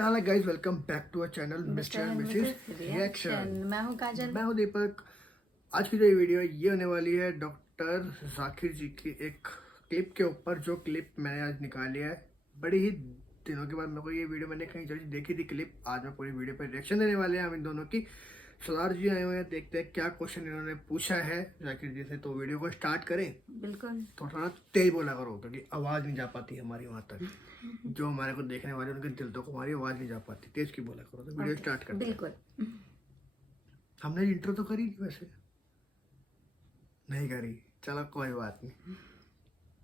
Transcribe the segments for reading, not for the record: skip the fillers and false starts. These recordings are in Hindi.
क्या हाल है guys, welcome back to our channel mister and missus reaction. मैं हूँ काजल। मैं हूँ दीपक। आज की जो ये वीडियो ये होने वाली है डॉक्टर जाकिर जी की एक क्लिप के ऊपर, जो क्लिप मैंने आज निकाली है। बड़ी ही दिनों के बाद मेरे को ये वीडियो मैंने कहीं जगह देखी थी क्लिप। आज मैं पूरी वीडियो पर रिएक्शन देने वाले हैं हम इन दोनों की। सरदार जी आए हुए हैं, देखते हैं क्या क्वेश्चन इन्होंने पूछा है जाकिर जी से। तो वीडियो को स्टार्ट करें। बिल्कुल। थोड़ा तेज बोला करो क्योंकि आवाज़ नहीं जा पाती हमारी वहाँ तक। जो हमारे को देखने वाले उनके दिल तक हमारी आवाज़ नहीं जा पाती। तेज की बोला करो। तो वीडियो स्टार्ट करते हैं। बिल्कुल। हमने इंट्रो तो करी थी, वैसे नहीं करी। चलो कोई बात नहीं।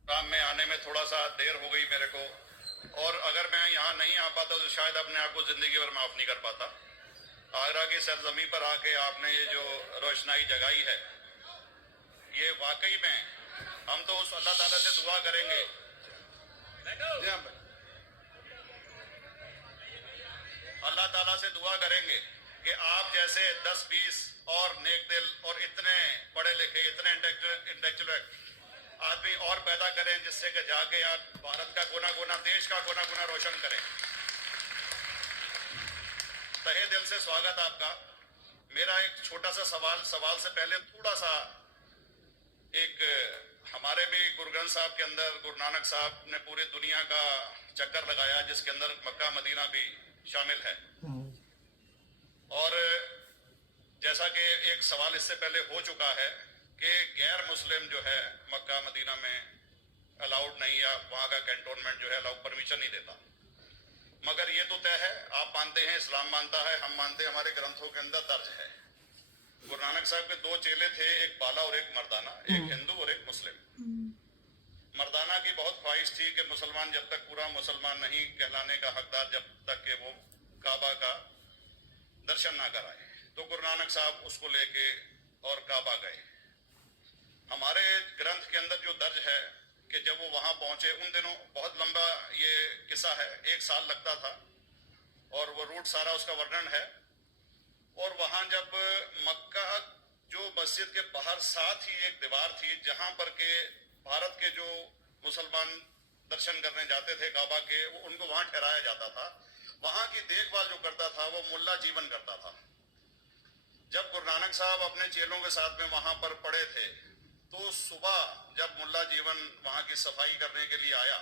काम में आने में थोड़ा सा देर हो गई मेरे को, और अगर मैं यहाँ नहीं आ पाता तो शायद अपने आप को जिंदगी भर माफ नहीं कर पाता। आगरा की सरजमी पर आके आपने ये जो रोशनाई जगाई है, ये वाकई में हम तो उस अल्लाह ताला से दुआ करेंगे। अल्लाह ताला से दुआ करेंगे कि आप जैसे 10-20 और नेक दिल और इतने पढ़े लिखे, इतने इंटेलेक्चुअल आदमी और पैदा करें, जिससे कि जाके आप भारत का कोना कोना, देश का कोना कोना रोशन करें। तहे दिल से स्वागत आपका। मेरा एक छोटा सा सवाल से पहले थोड़ा सा, एक हमारे भी गुरु ग्रंथ साहब के अंदर गुरु नानक साहब ने पूरी दुनिया का चक्कर लगाया, जिसके अंदर मक्का मदीना भी शामिल है। और जैसा कि एक सवाल इससे पहले हो चुका है कि गैर मुस्लिम जो है मक्का मदीना में अलाउड नहीं, या वहां का कैंटोनमेंट जो है अलाउ परमिशन नहीं देता। मगर ये तो तय है, आप मानते हैं, इस्लाम मानता है, हम मानते हैं, हमारे ग्रंथों के अंदर दर्ज है। गुरु नानक साहब के 2 चेले थे, एक बाला और एक मर्दाना, एक हिंदू और एक मुस्लिम। मर्दाना की बहुत ख्वाहिश थी कि मुसलमान जब तक पूरा मुसलमान नहीं कहलाने का हकदार, जब तक कि वो काबा का दर्शन ना कराए, तो गुरु नानक साहब उसको लेके और काबा गए। हमारे ग्रंथ के अंदर जो दर्ज है कि जब वो वहां पहुंचे, उन दिनों बहुत लंबा ये किस्सा है, 1 साल लगता था, और वो रूट सारा उसका वर्णन है। और वहां जब मक्का, जो मस्जिद के बाहर साथ ही एक दीवार थी जहां पर के भारत के जो मुसलमान दर्शन करने जाते थे काबा के, वो उनको वहां ठहराया जाता था। वहां की देखभाल जो करता था वो मुल्ला जीवन करता था। जब गुरु नानक साहब अपने चेलों के साथ में वहां पर पड़े थे, तो सुबह जब मुल्ला जीवन वहां की सफाई करने के लिए आया,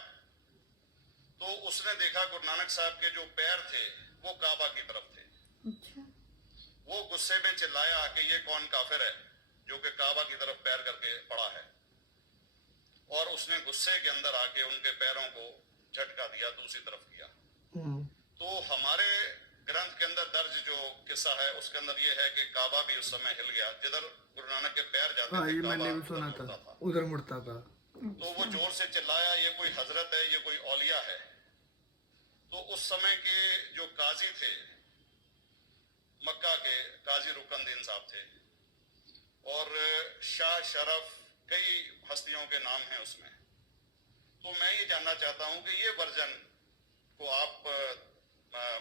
तो उसने देखा गुरु नानक साहब के जो पैर थे वो काबा की तरफ थे। अच्छा। वो गुस्से में चिल्लाया कि ये कौन काफिर है जो कि काबा की तरफ पैर करके पड़ा है, और उसने गुस्से के अंदर आके उनके पैरों को झटका दिया, दूसरी तरफ किया। तो हमारे ग्रंथ के अंदर दर्ज जो किस्सा है उसके अंदर ये है कि काबा भी उस समय हिल गया, जिधर गुरु नानक के पैर जाते थे, मैंने भी सुना था, उधर मुड़ता था। तो वो जोर से चिल्लाया, ये कोई हजरत है, ये कोई औलिया है। तो उस समय के जो काजी थे मक्का के, काजी रुकनदीन साहब थे, और शाह शरफ, कई हस्तियों के नाम हैं उसमें। तो मैं ये जानना चाहता हूं कि ये वर्जन को आप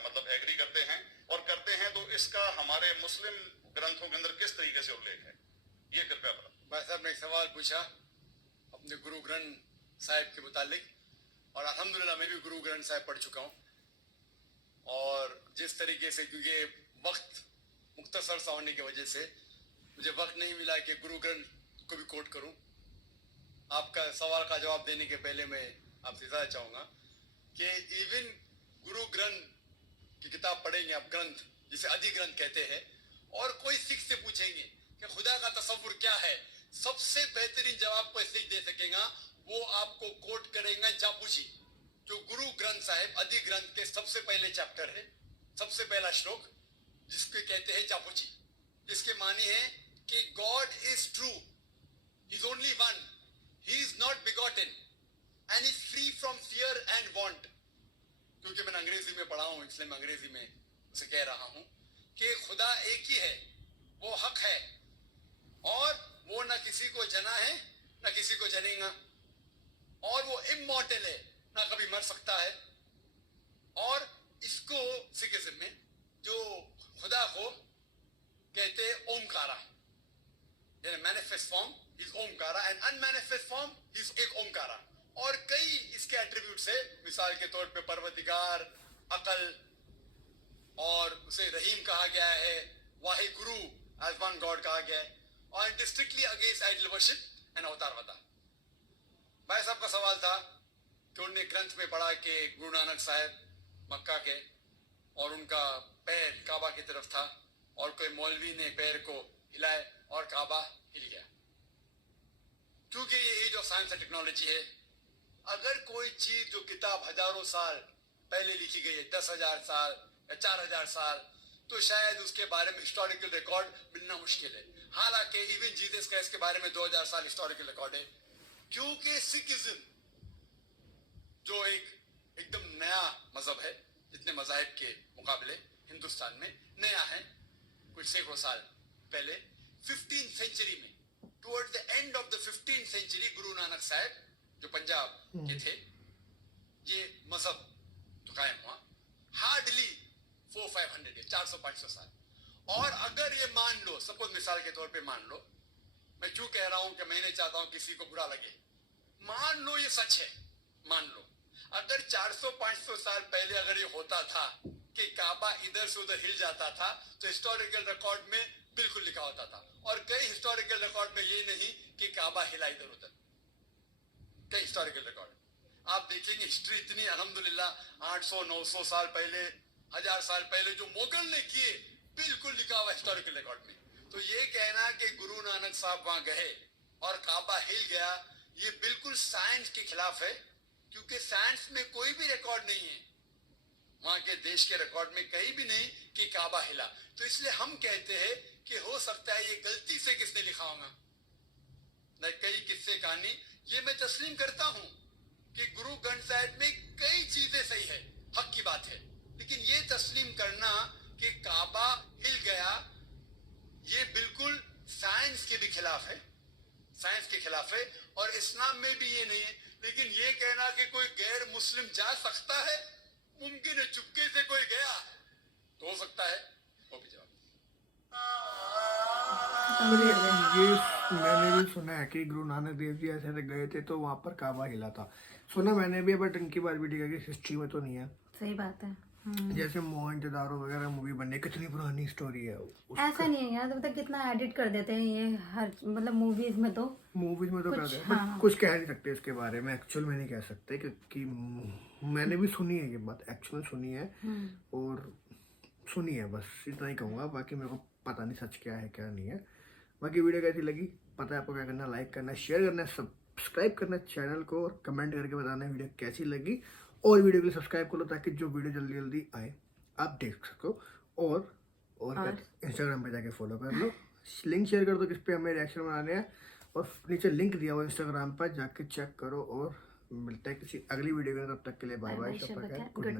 मतलब एग्री करते हैं, और करते हैं तो इसका हमारे मुस्लिम ग्रंथों के अंदर किस तरीके से उल्लेख है, ये कृपया बताएं। भाई साहब ने एक सवाल पूछा अपने गुरु ग्रंथ साहिब के मुतालिक, और अल्हम्दुलिल्लाह मैं भी गुरु ग्रंथ साहिब पढ़ चुका हूँ। और जिस तरीके से, क्योंकि वक्त मुख्तसर सा होने की वजह से मुझे वक्त नहीं मिला कि गुरु ग्रंथ को भी कोट करूँ। आपका सवाल का जवाब देने के पहले मैं आपसे ज़्यादा चाहूँगा कि इवन गुरु ग्रंथ की किताब पढ़ेंगे आप, ग्रंथ जिसे आदि ग्रंथ कहते हैं, और कोई सिख से पूछेंगे कि खुदा का तसव्वुर क्या है, सबसे बेहतरीन जवाब कोई सिख दे सकेगा, वो आपको कोट करेगा जापूजी, जो गुरु ग्रंथ साहिब आदि ग्रंथ के सबसे पहले चैप्टर है, सबसे पहला श्लोक, जिसको कहते हैं जापूजी, जिसके मानी है कि God is true, he is only one, he is not begotten and is free from fear and want. क्योंकि मैंने अंग्रेजी में पढ़ा हूं, इसलिए मैं अंग्रेजी में उसे कह रहा हूं कि खुदा एक ही है, वो हक है, और वो न किसी को जना है न किसी को जनेगा, और वो इमॉर्टल है, ना कभी मर सकता है। और इसको सिखिज्म में जो खुदा को कहते हैं Omkara, manifest form is Omkara, and unmanifest form is एक ओमकारा। और कई इसके एट्रीब्यूट्स है, मिसाल के तौर पे परवरदिगार, अकल, और उसे रहीम कहा गया है, वाहि गुरु एज वन गॉड कहा गया है, और it is strictly against idol worship and अवतारवादा। भाई साहब का सवाल था कि उन्होंने ग्रंथ में पढ़ा कि गुरु नानक साहब मक्का के और उनका पैर काबा की तरफ था और कोई मौलवी ने पैर को हिलाए और काबा हिल गया। क्योंकि ये age of science and technology है, अगर कोई चीज जो किताब हजारों साल पहले लिखी गई है, 10,000 साल या 4,000 साल, तो शायद उसके बारे में हिस्टोरिकल रिकॉर्ड मिलना मुश्किल है। हालांकि इवन जीसस का इसके बारे में 2000 साल हिस्टोरिकल रिकॉर्ड है, क्योंकि सिखिज्म जो एकदम नया मजहब है, जितने मजाहिब के मुकाबले हिंदुस्तान में नया है, कुछ सैकड़ों साल पहले 15th सेंचुरी में, towards the end of the 15th century, Guru Nanak साहब जो पंजाब के थे, ये मजहब तो कायम हुआ हार्डली 400-500 400-500 साल। और अगर ये मान लो, सपोज मिसाल के तौर पे मान लो, मैं क्यों कह रहा हूं कि मैं नहीं चाहता हूं किसी को बुरा लगे, मान लो ये सच है, मान लो अगर 400-500 साल पहले अगर ये होता था कि काबा इधर से उधर हिल जाता था, तो हिस्टोरिकल रिकॉर्ड में बिल्कुल लिखा होता था। और कई हिस्टोरिकल रिकॉर्ड में ये नहीं कि काबा हिला इधर उधर, कई हिस्टोरिकल रिकॉर्ड आप देखेंगे। हिस्ट्री इतनी अल्हम्दुलिल्लाह 800-900 साल पहले, 1000 साल पहले जो मुगल ने किए, बिल्कुल लिखा हुआ हिस्टोरिकल रिकॉर्ड में। तो ये कहना कि गुरु नानक साहब वहां गए और काबा हिल गया, ये बिल्कुल साइंस के खिलाफ है, क्योंकि साइंस में कोई भी रिकॉर्ड नहीं है, वहां के देश के रिकॉर्ड में कहीं भी नहीं कि काबा हिला। तो इसलिए हम कहते हैं कि हो सकता है ये गलती से किसने लिखा होगा। कई किस्से कहानी ये मैं तस्लीम करता हूं कि गुरु ग्रंथ साहिब में कई चीजें सही है, हक की बात है, लेकिन ये तस्लीम करना कि काबा हिल गया, ये बिल्कुल साइंस के भी खिलाफ है, साइंस के खिलाफ है। और इस्लाम में भी ये नहीं है। लेकिन ये कहना कि कोई गैर मुस्लिम जा सकता है, मुमकिन है चुपके से कोई गया तो हो सकता है, वो भी जवाब। ये मैंने भी सुना है कि गुरु नानक देव जी ऐसे गए थे तो वहां पर काबा हिला था, सुना मैंने भी, बट इनकी बात भी ठीक है कि हिस्ट्री में तो नहीं है। सही बात है। जैसे मोहनजोदारो वगैरह मूवी बनी, कितनी पुरानी स्टोरी है ऐसा नहीं है यार, तो मतलब कितना एडिट कर देते हैं ये हर मतलब मूवीज में तो कर दे, बट कुछ कह नहीं सकते इसके बारे में, एक्चुअल में नहीं कह सकते, क्योंकि मैंने भी सुनी है ये बात, एक्चुअल में सुनी है और सुनी है, बस इतना ही कहूँगा। बाकी मेरे को पता नहीं सच क्या है क्या नहीं है। बाकी वीडियो कैसी लगी पता है आपको, क्या करना, लाइक करना, शेयर करना, सब्सक्राइब करना चैनल को, और कमेंट करके बताना वीडियो कैसी लगी। और वीडियो के लिए सब्सक्राइब करो ताकि जो वीडियो जल्दी जल्दी आए आप देख सको। और इंस्टाग्राम पे जाके फॉलो कर लो, लिंक शेयर कर दो किस पे हमें रिएक्शन बनाने हैं, और नीचे लिंक दिया हुआ इंस्टाग्राम पर जाके चेक करो। और मिलता है किसी अगली वीडियो में, तब तक के लिए बाय बाय, गुड नाइट।